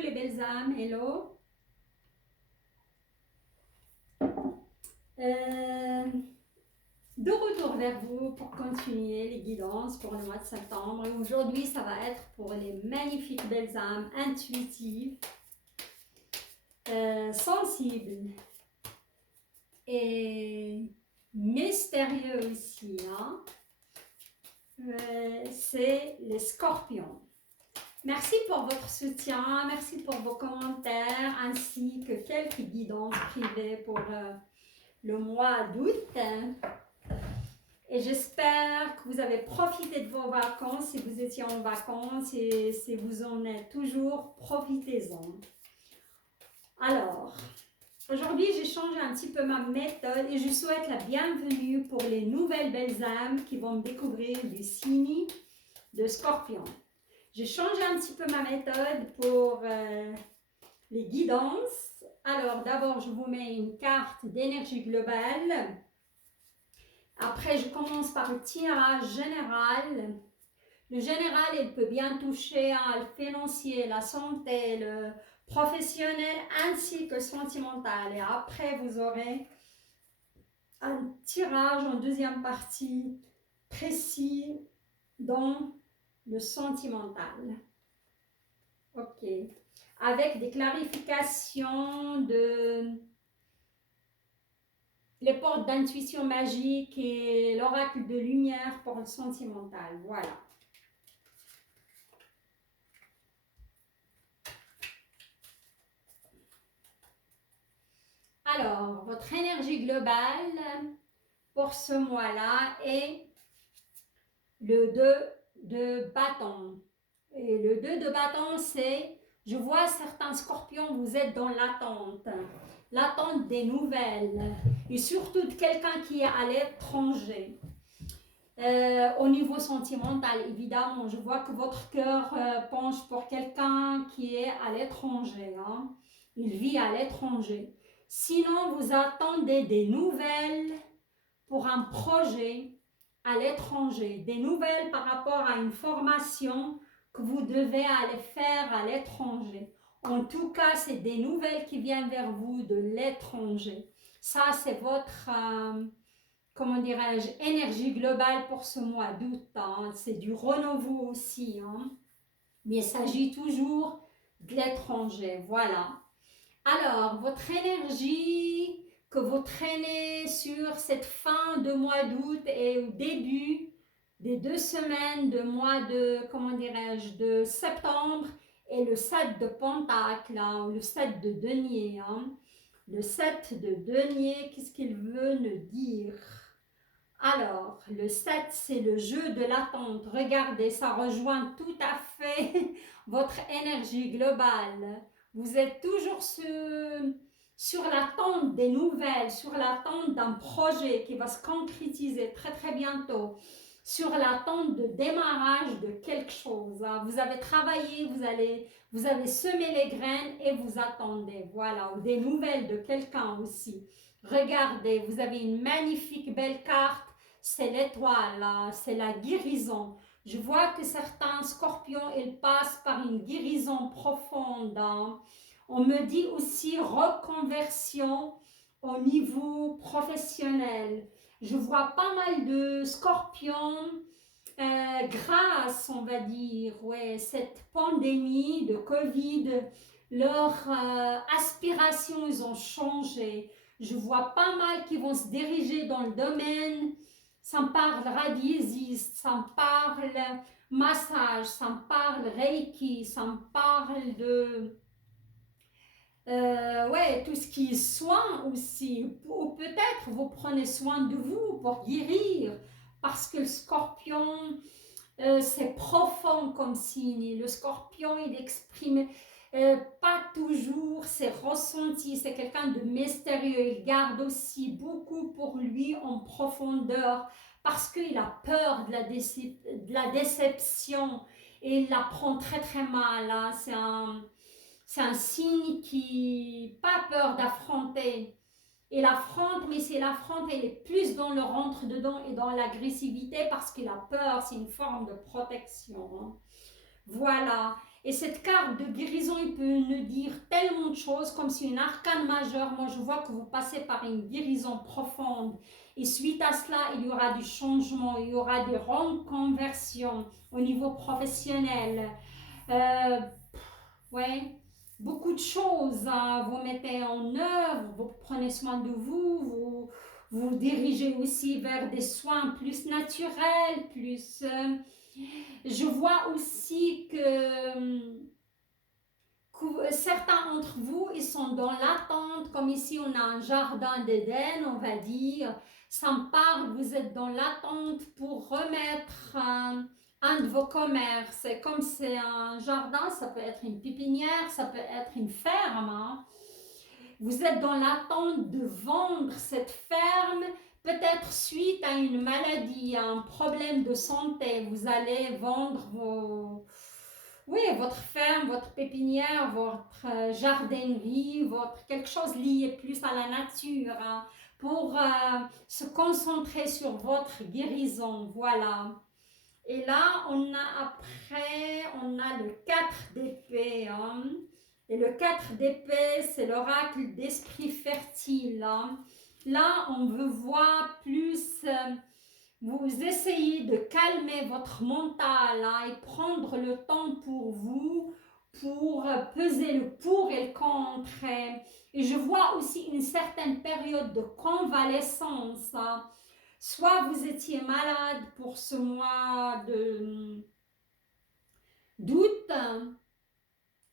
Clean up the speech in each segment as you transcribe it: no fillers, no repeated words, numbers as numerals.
les belles âmes, hello. Euh, de retour vers vous pour continuer les guidances pour le mois de septembre. Et aujourd'hui, ça va être pour les magnifiques belles âmes intuitives, sensibles et mystérieux aussi. Hein. C'est les scorpions. Merci pour votre soutien, merci pour vos commentaires ainsi que quelques guidances privées pour le mois d'août. Et j'espère que vous avez profité de vos vacances si vous étiez en vacances et si vous en êtes toujours, profitez-en. Alors, aujourd'hui j'ai changé un petit peu ma méthode et je souhaite la bienvenue pour les nouvelles belles âmes qui vont découvrir du signe de Scorpion. J'ai changé un petit peu ma méthode pour les guidances. Alors d'abord je vous mets une carte d'énergie globale. Après je commence par le tirage général. Le général il peut bien toucher le financier, la santé, le professionnel ainsi que le sentimental. Et après vous aurez un tirage en deuxième partie précis dans le sentimental. Ok. Avec des clarifications de les portes d'intuition magique et l'oracle de lumière pour le sentimental. Voilà. Alors, votre énergie globale pour ce mois-là est le 2 de bâton. Et le 2 de bâton, c'est, je vois certains scorpions, vous êtes dans l'attente des nouvelles, et surtout de quelqu'un qui est à l'étranger. Au niveau sentimental, évidemment, je vois que votre cœur penche pour quelqu'un qui est à l'étranger. Hein. Il vit à l'étranger. Sinon, vous attendez des nouvelles pour un projet à l'étranger, des nouvelles par rapport à une formation que vous devez aller faire à l'étranger. En tout cas, c'est des nouvelles qui viennent vers vous de l'étranger. Ça, c'est votre, comment dirais-je, énergie globale pour ce mois d'août. Hein. C'est du renouveau aussi. Hein. Mais il s'agit toujours de l'étranger. Voilà. Alors, votre énergie que vous traînez sur cette fin de mois d'août et au début des 2 semaines de mois de, comment dirais-je, de septembre et le 7 de Pentacle, hein, ou le 7 de denier. Hein. Le 7 de denier, qu'est-ce qu'il veut nous dire? Alors, le 7, c'est le jeu de l'attente. Regardez, ça rejoint tout à fait votre énergie globale. Vous êtes toujours sur l'attente des nouvelles, sur l'attente d'un projet qui va se concrétiser très très bientôt, sur l'attente de démarrage de quelque chose. Vous avez travaillé, vous avez semé les graines et vous attendez. Voilà, ou des nouvelles de quelqu'un aussi. Regardez, vous avez une magnifique belle carte. C'est l'étoile, c'est la guérison. Je vois que certains scorpions, ils passent par une guérison profonde. Hein. On me dit aussi reconversion au niveau professionnel. Je vois pas mal de scorpions grâce, on va dire, ouais, cette pandémie de Covid, leurs aspirations, ils ont changé. Je vois pas mal qui vont se diriger dans le domaine. Ça me parle radiésiste, ça me parle massage, ça me parle reiki, ça me parle de ouais, tout ce qui est soin aussi. Ou peut-être vous prenez soin de vous pour guérir parce que le scorpion, c'est profond comme signe. Le scorpion, il exprime pas toujours ses ressentis. C'est quelqu'un de mystérieux. Il garde aussi beaucoup pour lui en profondeur parce qu'il a peur de la déception et il la prend très très mal. Hein. C'est un signe qui n'a pas peur d'affronter. Il affronte, mais c'est l'affronte, elle est plus dans le rentre-dedans et dans l'agressivité parce qu'il a peur, c'est une forme de protection. Hein. Voilà. Et cette carte de guérison, il peut nous dire tellement de choses, comme si une arcane majeure. Moi, je vois que vous passez par une guérison profonde. Et suite à cela, il y aura du changement, il y aura des reconversions au niveau professionnel. Euh, ouais, beaucoup de choses, hein. Vous mettez en œuvre, vous prenez soin de vous, vous dirigez aussi vers des soins plus naturels, plus... je vois aussi que certains d'entre vous, ils sont dans l'attente, comme ici on a un jardin d'Éden, on va dire. Ça me parle, vous êtes dans l'attente pour remettre un de vos commerces. Et comme c'est un jardin, ça peut être une pépinière, ça peut être une ferme, hein. Vous êtes dans l'attente de vendre cette ferme, peut-être suite à une maladie, à un problème de santé. Vous allez vendre oui, votre ferme, votre pépinière, votre jardinerie, votre quelque chose lié plus à la nature, hein, pour se concentrer sur votre guérison. Voilà. Et là, on a le 4 d'épée, hein. Et le 4 d'épée, c'est l'oracle d'esprit fertile, hein. Là, on veut voir plus, vous essayez de calmer votre mental, hein, et prendre le temps pour vous, pour peser le pour et le contre. Et je vois aussi une certaine période de convalescence, hein. Soit vous étiez malade pour ce mois d'août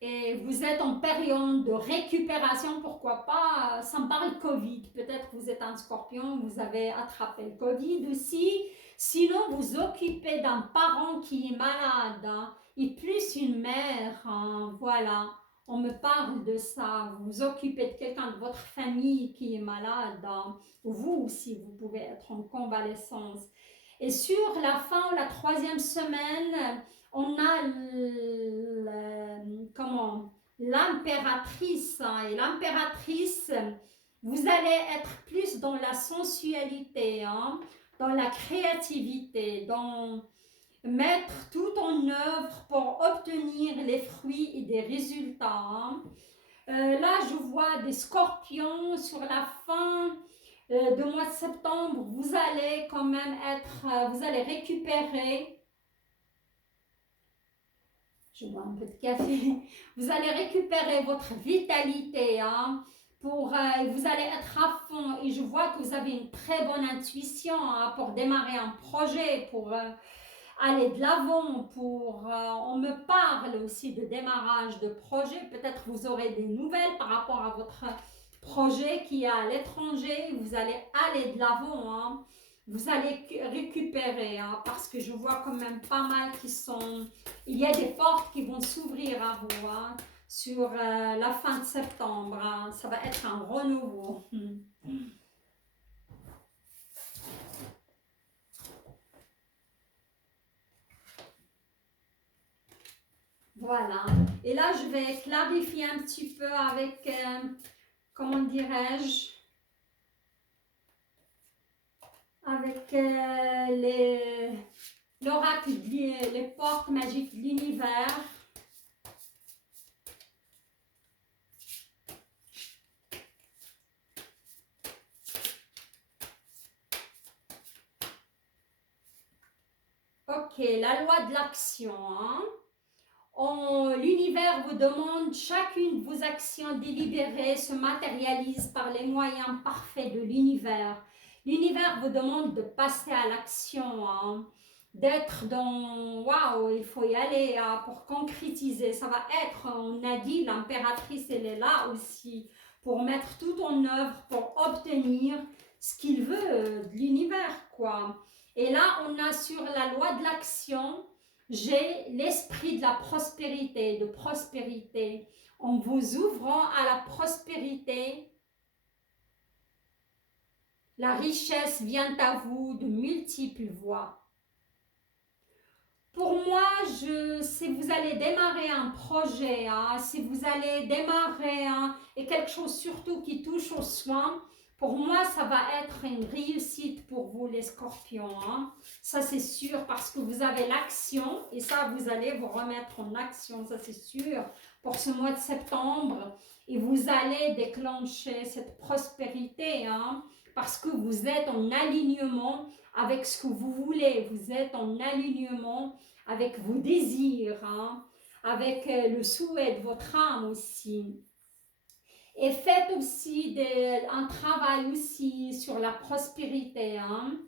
et vous êtes en période de récupération, pourquoi pas, ça me parle Covid, peut-être que vous êtes un scorpion, vous avez attrapé le Covid aussi, sinon vous occupez d'un parent qui est malade, hein, et plus une mère, hein, voilà, on me parle de ça, vous vous occupez de quelqu'un de votre famille qui est malade, hein, vous aussi, vous pouvez être en convalescence. Et sur la fin ou la troisième semaine, on a l'impératrice, hein, et l'impératrice, vous allez être plus dans la sensualité, hein, dans la créativité, dans mettre tout en œuvre pour obtenir les fruits et des résultats, hein. Là, je vois des scorpions sur la fin du mois de septembre. Vous allez quand même vous allez récupérer. Je bois un peu de café. Vous allez récupérer votre vitalité, hein, vous allez être à fond. Et je vois que vous avez une très bonne intuition, hein, pour démarrer un projet, pour aller de l'avant, on me parle aussi de démarrage de projet. Peut-être vous aurez des nouvelles par rapport à votre projet qui est à l'étranger. Vous allez aller de l'avant, hein. Vous allez récupérer, hein, parce que je vois quand même pas mal qui sont... Il y a des portes qui vont s'ouvrir à vous, hein, sur la fin de septembre, hein. Ça va être un renouveau. Voilà. Et là, je vais clarifier un petit peu avec, comment dirais-je, avec l'oracle, les portes magiques de l'univers. Ok, la loi de l'action, hein. L'univers vous demande, chacune de vos actions délibérées se matérialise par les moyens parfaits de l'univers. L'univers vous demande de passer à l'action, hein, d'être dans, waouh, il faut y aller, hein, pour concrétiser. Ça va être, on a dit, l'impératrice, elle est là aussi, pour mettre tout en œuvre, pour obtenir ce qu'il veut de l'univers, quoi. Et là, on a sur la loi de l'action, j'ai l'esprit de la prospérité, de prospérité. En vous ouvrant à la prospérité, la richesse vient à vous de multiples voies. Pour moi, si vous allez démarrer un projet, hein, si vous allez démarrer et quelque chose surtout qui touche aux soins, Pour moi, ça va être une réussite pour vous, les scorpions. Hein. Ça, c'est sûr, parce que vous avez l'action. Et ça, vous allez vous remettre en action, ça c'est sûr, pour ce mois de septembre. Et vous allez déclencher cette prospérité, hein, parce que vous êtes en alignement avec ce que vous voulez. Vous êtes en alignement avec vos désirs, hein, avec le souhait de votre âme aussi. Et faites aussi un travail aussi sur la prospérité. Hein.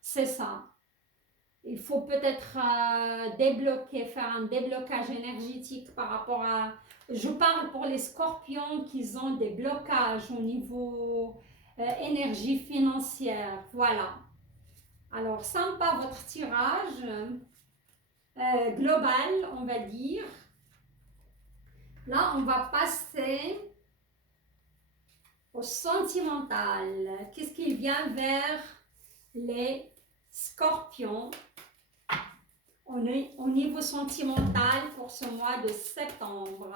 C'est ça. Il faut peut-être débloquer, faire un déblocage énergétique par rapport à... Je parle pour les scorpions qui ont des blocages au niveau énergie financière. Voilà. Alors, sympa votre tirage global, on va dire. Là, on va passer au sentimental. Qu'est-ce qui vient vers les scorpions au niveau sentimental pour ce mois de septembre?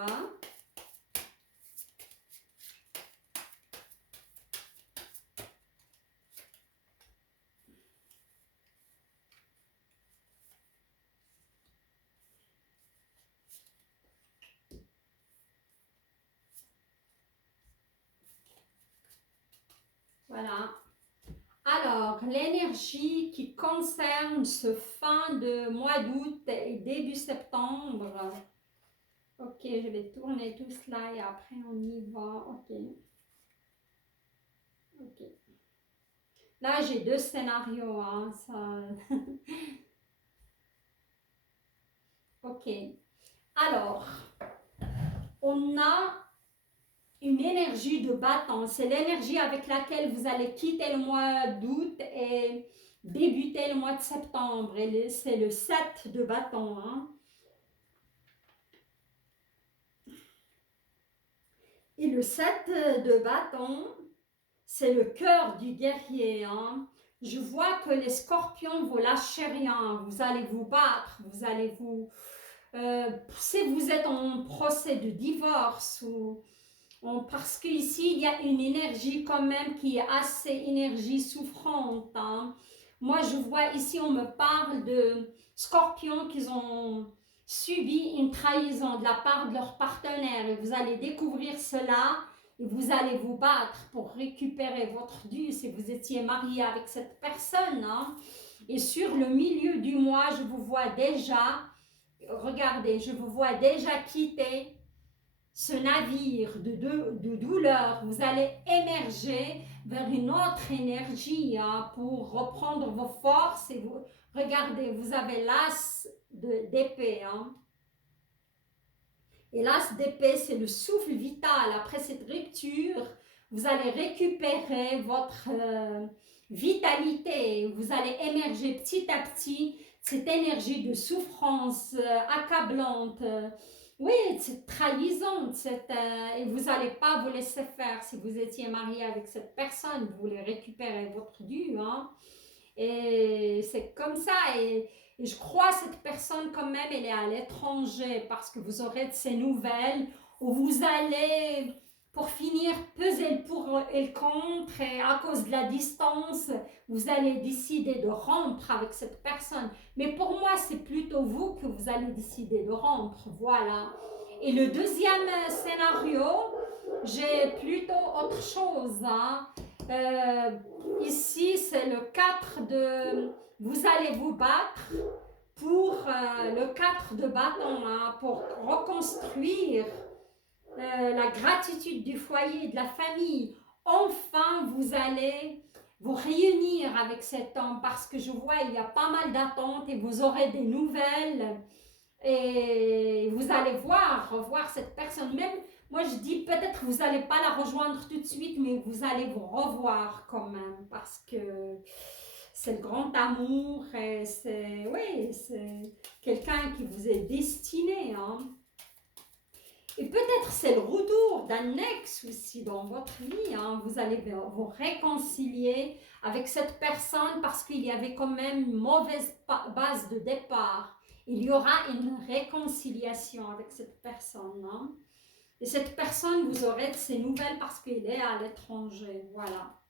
Voilà. Alors, l'énergie qui concerne ce fin de mois d'août et début septembre. Ok, je vais tourner tout cela et après on y va. Ok. Ok. Là, j'ai deux scénarios. Hein, ça... ok. Alors, on a une énergie de bâton. C'est l'énergie avec laquelle vous allez quitter le mois d'août et débuter le mois de septembre. Et c'est le 7 de bâton. Hein. Et le 7 de bâton, c'est le cœur du guerrier. Hein. Je vois que les scorpions, vous lâchez rien. Vous allez vous battre. Vous allez vous... si vous êtes en procès de divorce ou... Parce qu'ici, il y a une énergie quand même qui est assez énergie souffrante. Hein. Moi, je vois ici, on me parle de scorpions qui ont subi une trahison de la part de leur partenaire. Et vous allez découvrir cela et vous allez vous battre pour récupérer votre dû si vous étiez marié avec cette personne. Hein. Et sur le milieu du mois, je vous vois déjà, regardez, je vous vois déjà quitter ce navire de douleur. Vous allez émerger vers une autre énergie hein, pour reprendre vos forces. Et vous, regardez, vous avez l'as d'épée. Hein. Et l'as d'épée, c'est le souffle vital. Après cette rupture, vous allez récupérer votre vitalité. Vous allez émerger petit à petit cette énergie de souffrance accablante. Oui, c'est trahison, et vous n'allez pas vous laisser faire. Si vous étiez marié avec cette personne, vous voulez récupérer votre dû. Hein? Et c'est comme ça. Et je crois que cette personne, quand même, elle est à l'étranger parce que vous aurez de ces nouvelles où vous allez, pour finir, peser le pour et le contre. Et à cause de la distance, vous allez décider de rompre avec cette personne. Mais pour moi, c'est plutôt vous que vous allez décider de rompre. Voilà. Et le deuxième scénario, j'ai plutôt autre chose. Hein. Ici, c'est le 4 de... Vous allez vous battre pour le 4 de bâton, hein, pour reconstruire la gratitude du foyer, de la famille. Enfin, vous allez vous réunir avec cet homme parce que je vois il y a pas mal d'attentes et vous aurez des nouvelles et vous allez revoir cette personne. Même moi je dis peut-être vous n'allez pas la rejoindre tout de suite, mais vous allez vous revoir quand même parce que c'est le grand amour et c'est quelqu'un qui vous est destiné. Hein. Et peut-être c'est le retour d'un ex aussi dans votre vie. Hein. Vous allez vous réconcilier avec cette personne parce qu'il y avait quand même une mauvaise base de départ. Il y aura une réconciliation avec cette personne. Hein. Et cette personne, vous aurez de ses nouvelles parce qu'il est à l'étranger. Voilà.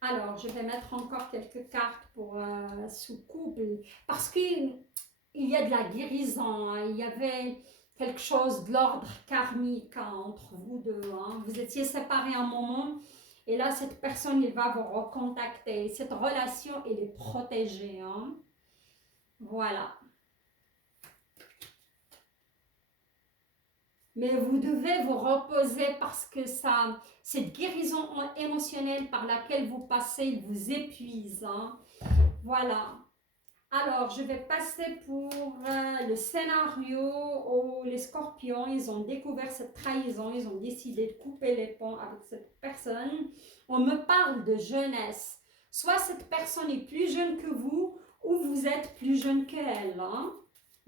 Alors, je vais mettre encore quelques cartes pour ce couple. Parce qu'il y a de la guérison. Hein. Il y avait quelque chose de l'ordre karmique hein, entre vous deux. Hein. Vous étiez séparés un moment. Et là, cette personne, il va vous recontacter. Cette relation, elle est protégée. Hein. Voilà. Mais vous devez vous reposer parce que ça, cette guérison émotionnelle par laquelle vous passez, vous épuise. Hein. Voilà. Alors, je vais passer pour le scénario où les scorpions, ils ont découvert cette trahison, ils ont décidé de couper les ponts avec cette personne. On me parle de jeunesse. Soit cette personne est plus jeune que vous, ou vous êtes plus jeune qu'elle. Hein.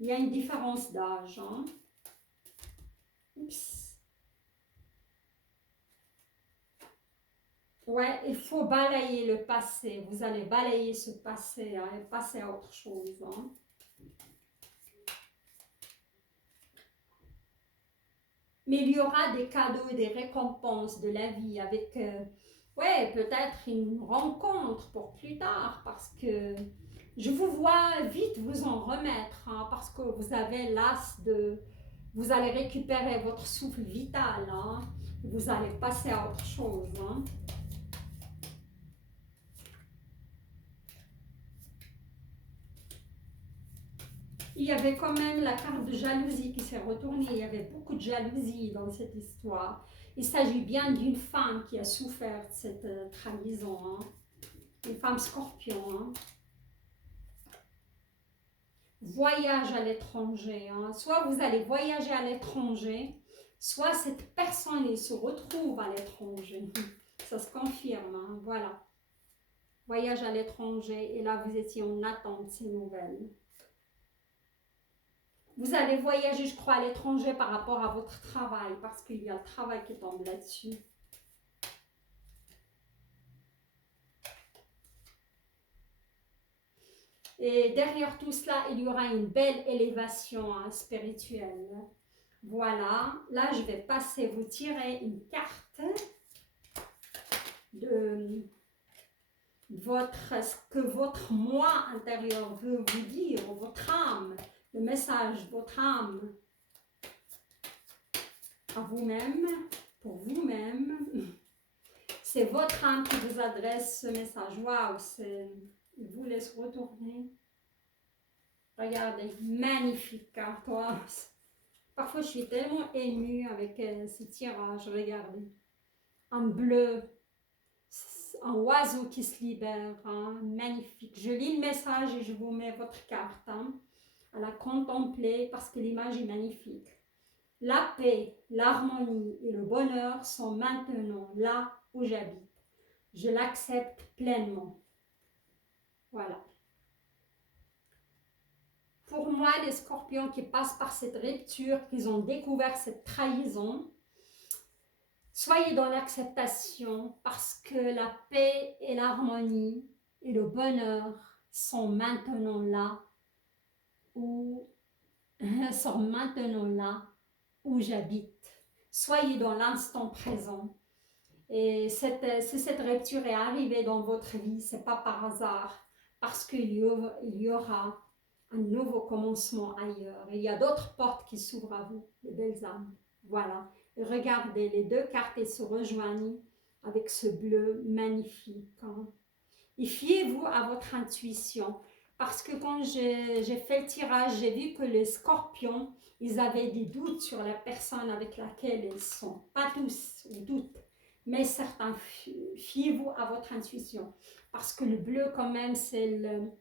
Il y a une différence d'âge. Hein. Oups. Ouais, il faut balayer le passé. Vous allez balayer ce passé hein, et passer à autre chose. Hein. Mais il y aura des cadeaux et des récompenses de la vie avec, ouais, peut-être une rencontre pour plus tard parce que je vous vois vite vous en remettre hein, parce que vous avez l'as de... Vous allez récupérer votre souffle vital. Hein, vous allez passer à autre chose. Hein. Il y avait quand même la carte de jalousie qui s'est retournée. Il y avait beaucoup de jalousie dans cette histoire. Il s'agit bien d'une femme qui a souffert de cette trahison. Hein. Une femme scorpion. Hein. Voyage à l'étranger. Hein. Soit vous allez voyager à l'étranger, soit cette personne elle se retrouve à l'étranger. Ça se confirme. Hein. Voilà. Voyage à l'étranger. Et là, vous étiez en attente de ces nouvelles. Vous allez voyager, je crois, à l'étranger par rapport à votre travail, parce qu'il y a le travail qui tombe là-dessus. Et derrière tout cela, il y aura une belle élévation hein, spirituelle. Voilà. Là, je vais passer, vous tirer une carte de ce que votre moi intérieur veut vous dire, votre âme, le message de votre âme à vous-même, pour vous-même. C'est votre âme qui vous adresse ce message. Waouh, il vous laisse retourner. Regardez, magnifique carte. Wow. Parfois, je suis tellement émue avec ces tirages. Regardez. En bleu, un oiseau qui se libère. Hein, magnifique. Je lis le message et je vous mets votre carte. Hein, à la contempler parce que l'image est magnifique. La paix, l'harmonie et le bonheur sont maintenant là où j'habite. Je l'accepte pleinement. Voilà. Pour moi, les scorpions qui passent par cette rupture, qu'ils ont découvert cette trahison, soyez dans l'acceptation parce que la paix et l'harmonie et le bonheur sont maintenant là où j'habite. Soyez dans l'instant présent. Et si cette rupture est arrivée dans votre vie, ce n'est pas par hasard, parce qu'il y aura un nouveau commencement ailleurs. Il y a d'autres portes qui s'ouvrent à vous, les belles âmes. Voilà. Et regardez, les deux cartes se rejoignent avec ce bleu magnifique. Hein. Et fiez-vous à votre intuition, parce que quand j'ai fait le tirage, j'ai vu que les scorpions, ils avaient des doutes sur la personne avec laquelle ils sont. Pas tous, ou toutes. Mais certains, fiez-vous à votre intuition. Parce que le bleu, quand même, c'est l'œil,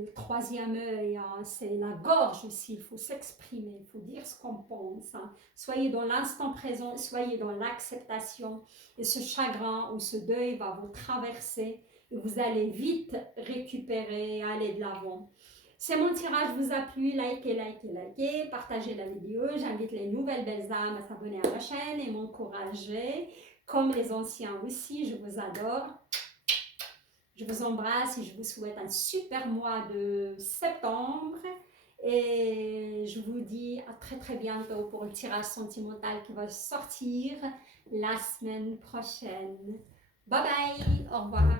le troisième œil, hein, c'est la gorge aussi. Il faut s'exprimer, il faut dire ce qu'on pense. Hein. Soyez dans l'instant présent, soyez dans l'acceptation. Et ce chagrin ou ce deuil va vous traverser et vous allez vite récupérer et aller de l'avant. Si mon tirage vous a plu, likez, partagez la vidéo. J'invite les nouvelles belles âmes à s'abonner à ma chaîne et m'encourager. Comme les anciens aussi, je vous adore. Je vous embrasse et je vous souhaite un super mois de septembre. Et je vous dis à très très bientôt pour le tirage sentimental qui va sortir la semaine prochaine. Bye bye, au revoir.